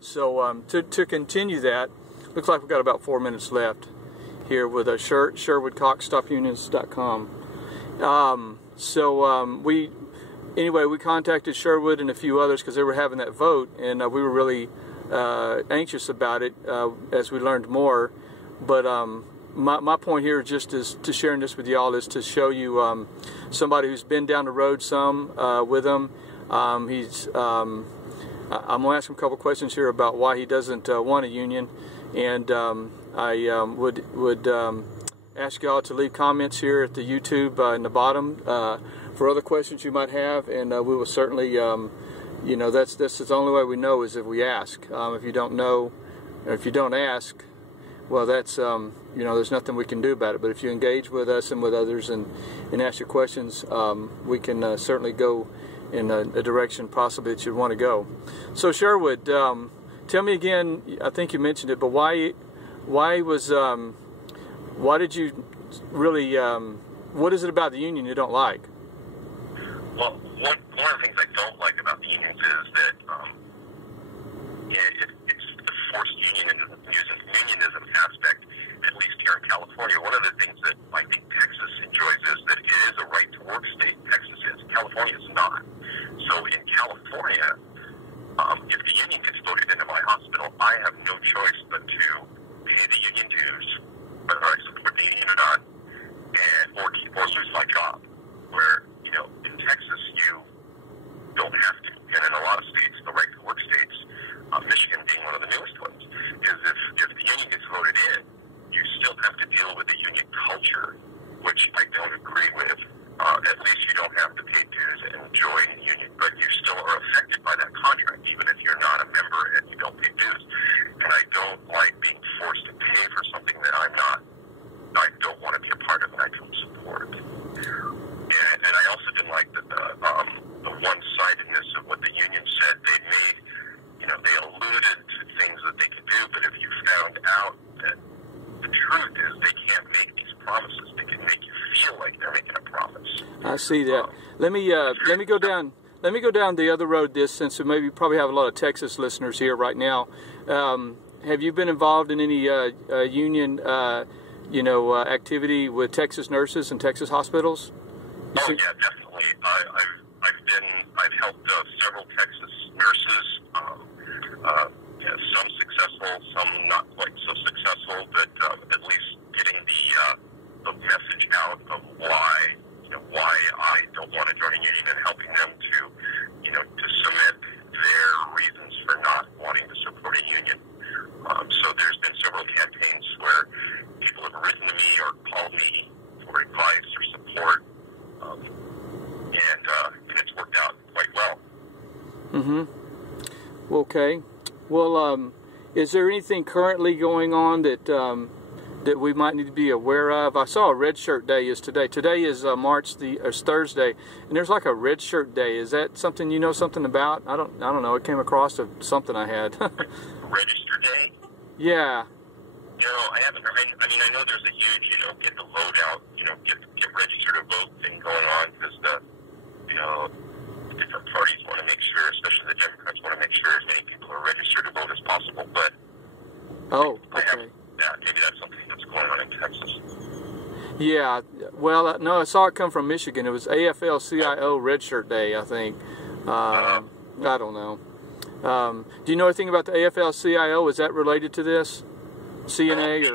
So to continue that, looks like we've got about 4 minutes left here with a SherwoodCoxStopUnions.com. We contacted Sherwood and a few others because they were having that vote, and we were really anxious about it as we learned more. But my point here just is to sharing this with y'all is to show you somebody who's been down the road some with them. I'm going to ask him a couple questions here about why he doesn't want a union, and I would ask y'all to leave comments here at the YouTube in the bottom for other questions you might have, and we will certainly, that's the only way we know is if we ask. If you don't know, or if you don't ask, well, that's there's nothing we can do about it. But if you engage with us and with others and ask your questions, we can certainly go in a direction possibly that you'd want to go. So Sherwood, tell me again, I think you mentioned it, but why did you really, what is it about the union you don't like? Well, one of the things I don't like about the unions is that it's the forced unionism aspect, at least here in California. One of the things that I think Texas enjoys is that it is a right-to-work state. Texas is. California is not. So in California, if the union gets voted into my hospital, I have no choice but to pay the union dues, whether I support the union or not, or lose my job. Where, in Texas, you don't have to. And in a lot of states, the right-to-work states, Michigan being one of the newest ones, is if the union gets voted in, you still have to deal with the union culture, which I don't agree with. At least you don't have to pay dues and join the union, but you still are affected by that contract, even if you're not a member and you don't pay dues. And I don't like being forced to pay for something that I don't want to be a part of and I don't support. And I also didn't like the one-sidedness of what the union said. They alluded to things that they could do, but if you found out that the truth is they can't make these promises, they can make you feel like they're making a promise. I see that. Let me go down the other road. Since we probably have a lot of Texas listeners here right now. Have you been involved in any union activity with Texas nurses and Texas hospitals? Yeah, definitely. I've helped several Texas nurses. Some successful, some not quite so successful, but at least getting the message out of why I don't want to join a union and helping them to cement their reasons for not wanting to support a union. So there's been several campaigns where people have written to me or called me for advice or support, and it's worked out quite well. Mm-hmm. Okay. Well, is there anything currently going on that we might need to be aware of? I saw a Red Shirt Day is today. Today is Thursday, and there's like a Red Shirt Day. Is that something you know something about? I don't know. It came across something I had. Register Day? Yeah. No, I haven't heard. I mean, I know there's a huge, get the vote out, get registered to vote thing going on because the different parties want to make sure, especially the Democrats want to make sure as many people are registered to vote as possible. But maybe that's something that's going on in Texas. Yeah. Well, no, I saw it come from Michigan. It was AFL-CIO Red Shirt Day, I think. I don't know. Do you know anything about the AFL-CIO? Is that related to this? CNA or?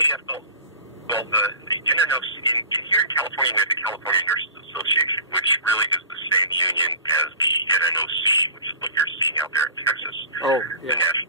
Well, the here in California, we have the California Nurses Association, which really is the same union as the NNOC, which is what you're seeing out there in Texas. Oh, yeah. The National